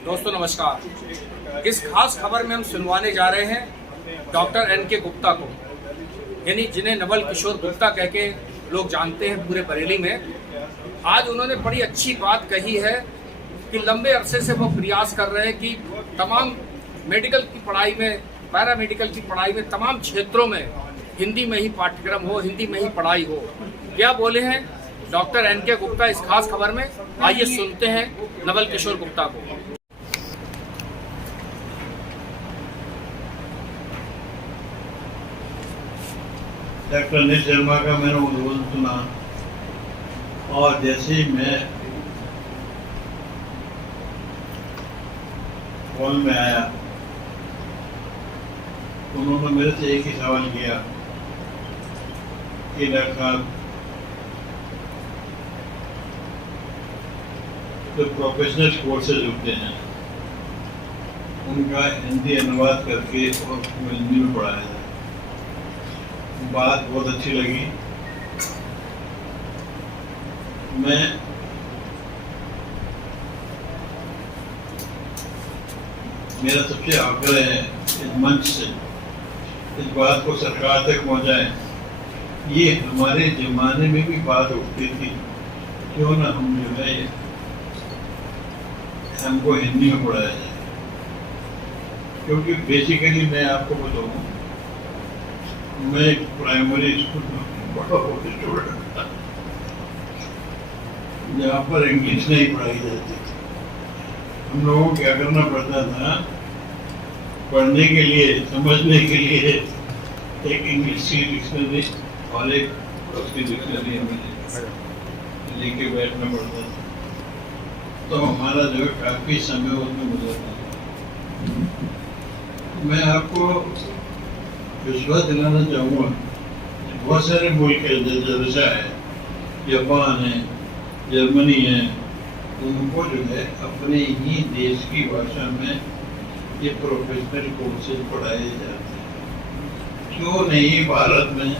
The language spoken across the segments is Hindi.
दोस्तों नमस्कार। इस खास खबर में हम सुनवाने जा रहे हैं डॉक्टर एन के गुप्ता को, यानी जिन्हें नवल किशोर गुप्ता कह के लोग जानते हैं पूरे बरेली में। आज उन्होंने बड़ी अच्छी बात कही है कि लंबे अरसे से वो प्रयास कर रहे हैं कि तमाम मेडिकल की पढ़ाई में, पैरामेडिकल की पढ़ाई में, तमाम क्षेत्रों में हिंदी में ही पाठ्यक्रम हो, हिंदी में ही पढ़ाई हो। क्या बोले हैं डॉक्टर एन के गुप्ता इस खास खबर में? आइए सुनते हैं नवल किशोर गुप्ता को। डॉक्टर अनिल शर्मा का मैंने उद्बोधन सुना और जैसे ही मैं हॉल में आया, उन्होंने मेरे से एक ही सवाल किया कि डॉक्टर साहब, जो प्रोफेशनल कोर्सेज होते हैं उनका हिंदी अनुवाद करके और हिंदी में पढ़ाया जाए। बात बहुत अच्छी लगी। मैं मेरा सबसे आग्रह है इस मंच से इस बात को सरकार तक पहुंचाएं। ये हमारे जमाने में भी बात उठती थी, क्यों ना हम जो है हमको हिंदी में पढ़ाया जाए। क्योंकि बेसिकली मैं आपको बताऊं, मैं एक प्राइमरी स्कूल में बड़ा स्टूडेंट था जहाँ पर इंग्लिश नहीं पढ़ाई जाती थी। हम लोगों को क्या करना पड़ता था, पढ़ने के लिए, समझने के लिए एक इंग्लिश की डिक्शनरी और एक उसकी डिक्शनरी हमें लेके बैठना पड़ता था। तो हमारा जो है काफी समय उसमें गुजरता था। मैं आपको विश्वास दिलाना चाहूँगा, बहुत सारे मुल्क है जैसे रशिया है, जापान है, जर्मनी है, उनको जो है अपने ही देश की भाषा में ये प्रोफेशनल कोर्सेज पढ़ाए जाते हैं। क्यों नहीं भारत में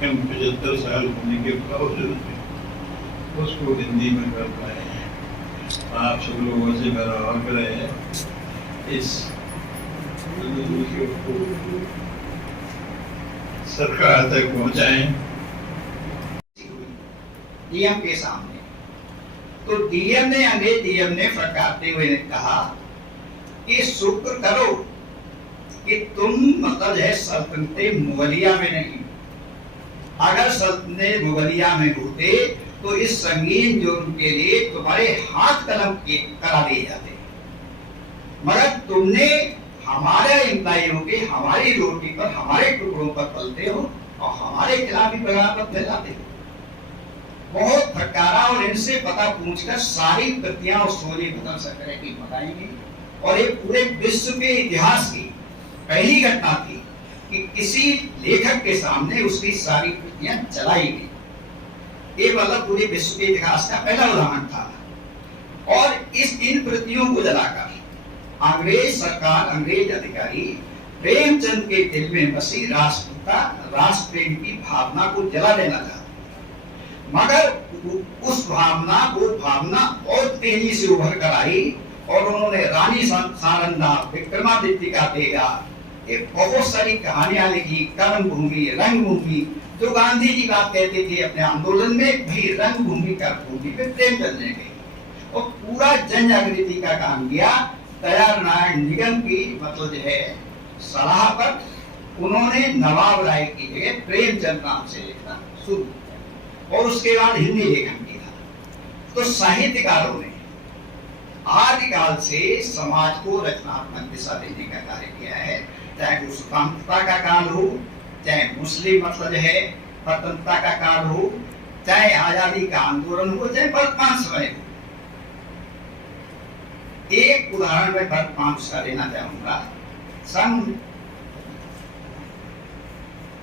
हम 75 साल होने के बावजूद भी उसको हिंदी में कर पाए हैं। आप सब लोगों से मेरा आग्रह है, इस सरकार तक पहुंचाएं। डीएम के सामने तो डीएम ने, अंग्रेज डीएम ने फटकारते हुए ने कहा कि शुक्र करो कि तुम मतलब है सल्तनते मुगलिया में नहीं। अगर सल्तनते मुगलिया में होते तो इस संगीन जुर्म के लिए तुम्हारे हाथ कलम करा दिए जाते, मगर तुमने हमारे एम्प्लॉइयों के, हमारी रोटी पर, हमारे टुकड़ों पर पलते हो और हमारे खिलाफ ही बगावत फैलाते हो। बहुत फटकारा और इनसे पता पूछकर सारी प्रतियां और स्टोरी बदल सकते की बताएंगे। और एक पूरे विश्व के इतिहास की पहली घटना थी कि किसी लेखक के सामने उसकी सारी प्रतियां जलाई गई। ये मतलब पूरे विश्व के इतिहास का पहला उदाहरण था। और इन प्रतियों को जलाकर अंग्रेज सरकार, अंग्रेज अधिकारी प्रेमचंद के दिल में बसी राष्ट्रपिता, राष्ट्र प्रेम की भावना को जला देना चाहते, मगर उस भावना बहुत तेजी से उभर कर आई और उन्होंने रानी सारंदा, विक्रमादित्य का बेगा, एक बहुत सारी कहानियां लिखी। कर्मभूमि, रंगभूमि, जो गांधी जी बात कहते थे अपने आंदोलन में, भी रंगभूमि, कर्मभूमि पे प्रेमचंद ने गई और पूरा जन जागृति का काम किया। दयाल नारायण निगम की मतलब जो है सलाह पर उन्होंने नवाब राय की जगह प्रेमचंद नाम से लिखना शुरू और उसके बाद हिंदी लेखन किया। तो साहित्यकारों ने आदिकाल से समाज को रचनात्मक दिशा देने का कार्य किया है। चाहे वो स्वतंत्रता का काल हो, चाहे मुस्लिम मतलब है स्वतंत्रता का काल हो, चाहे आजादी का आंदोलन हो, चाहे वर्तमान समय हो। एक उदाहरण में वर्तमान का लेना चाहूंगा। सन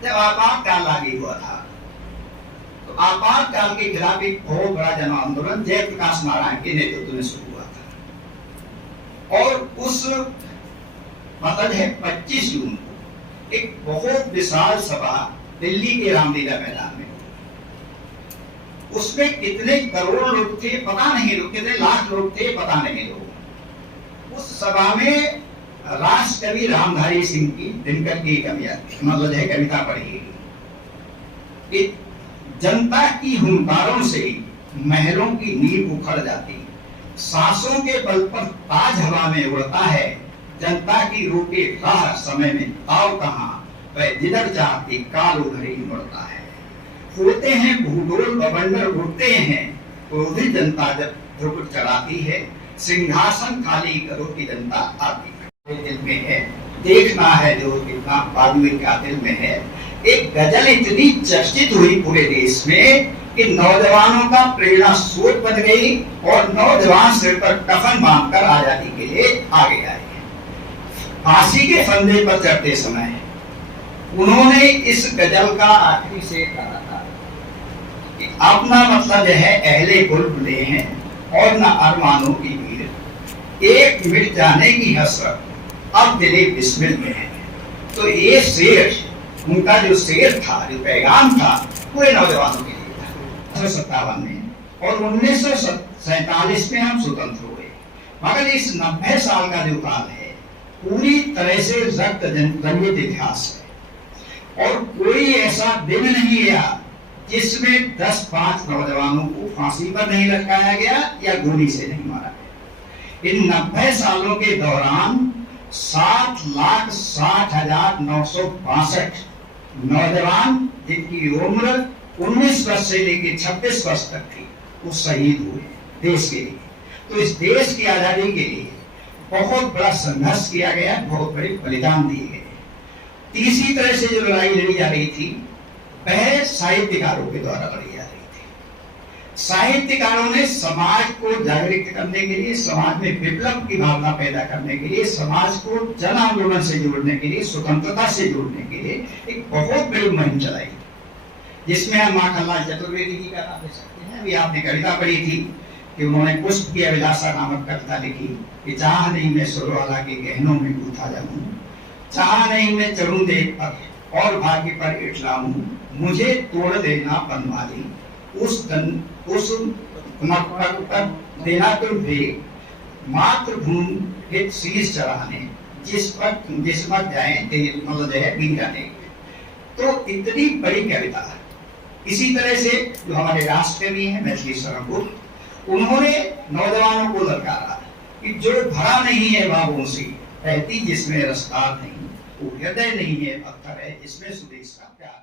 जब आपातकाल लागू हुआ था, तो आपातकाल के खिलाफ एक बहुत बड़ा जन आंदोलन जयप्रकाश नारायण के नेतृत्व में शुरू हुआ था। और उस मतलब है 25 जून को एक बहुत विशाल सभा दिल्ली के रामलीला मैदान में उसमें कितने करोड़ लोग थे पता नहीं, लोग कितने लाख लोग थे पता नहीं लोग। उस सभा में राष्ट्र कवि रामधारी सिंह की दिनकर की मतलब है कविता पढ़ी कि जनता की हुंकारों से महलों की नींव उखड़ जाती, सांसों के बल पर ताज हवा में उड़ता है, जनता की रोके राह समय में ताव कहां, वह जिधर चाहती काल उधर ही मुड़ता है। फूलते हैं भूगोल बवंडर उड़ते हैं, क्रोधित जनता जब ध्रुव चढ़ाती है, सिंहासन खाली करो की जनता आती है। दिल में है देखना है जो कितना वाल्मीकि का दिल में है। एक गजल इतनी चर्चित हुई पूरे देश में कि नौजवानों का प्रेरणा स्रोत बन गई और नौजवान सिर पर कफन बांधकर आजादी के लिए आगे आए। फांसी के फंदे पर चढ़ते समय उन्होंने इस गजल का आखिरी शेर कहा था कि अपना मतलब है अहले बुलबुले हैं और न अरमानों की भीड़, एक मिट जाने की हसरत अब दिले बिस्मिल में है। तो ये शेर उनका जो शेर था, जो पैगाम था, पूरे नौजवानों के लिए था। 1957 में और 1947 में हम स्वतंत्र हुए, मगर इस 90 साल का जो काल है पूरी तरह से रक्त रंजित इतिहास है और कोई ऐसा दिन नहीं गया जिसमें 10-5 नौजवानों को फांसी पर नहीं लटकाया गया या गोली से नहीं मारा गया। इन 90 सालों के दौरान 7,60,962 नौजवान जिनकी उम्र 19 वर्ष से लेकर 26 वर्ष तक थी, वो शहीद हुए देश के लिए। तो इस देश की आजादी के लिए बहुत बड़ा संघर्ष किया गया, बहुत बड़े बलिदान दिए गए। तीसरी तरह से जो लड़ाई लड़ी जा रही थी वह साहित्यकारों के द्वारा लड़ी जा रही थी। साहित्यकारों ने समाज को जागृत करने के लिए, समाज में विप्लव की भावना पैदा करने के लिए, समाज को जन आंदोलन से जोड़ने के लिए, स्वतंत्रता से जोड़ने के लिए एक बहुत बड़ी मुहिम चलाई, जिसमें हम माखनलाल चतुर्वेदी जी का नाम ले सकते हैं। अभी आपने कविता पढ़ी थी कि उन्होंने पुष्प की अभिलाषा नामक कविता लिखी कि चाह नहीं मैं सुरवाला के गहनों में गूथा जाऊं, चाह नहीं मैं चढ़ूं देख पर और भाग्य पर इठलाऊं, मुझे तोड़ देना बनवाली उस मकबूल पर देना तुम भी मातृभूमि हित शीश चढ़ाने, जिस पर जाए मतलब है बीराने। तो इतनी बड़ी कविता। इसी तरह से जो हमारे राष्ट्र कवि हैं मैथिली शरण गुप्त, उन्होंने नौजवानों को ललकारा कि जो भरा नहीं है बाबों से, रहती जिसमें रसदार नहीं, वो हृदय नहीं है पत्थर है जिसमें स्वदेश का प्यार।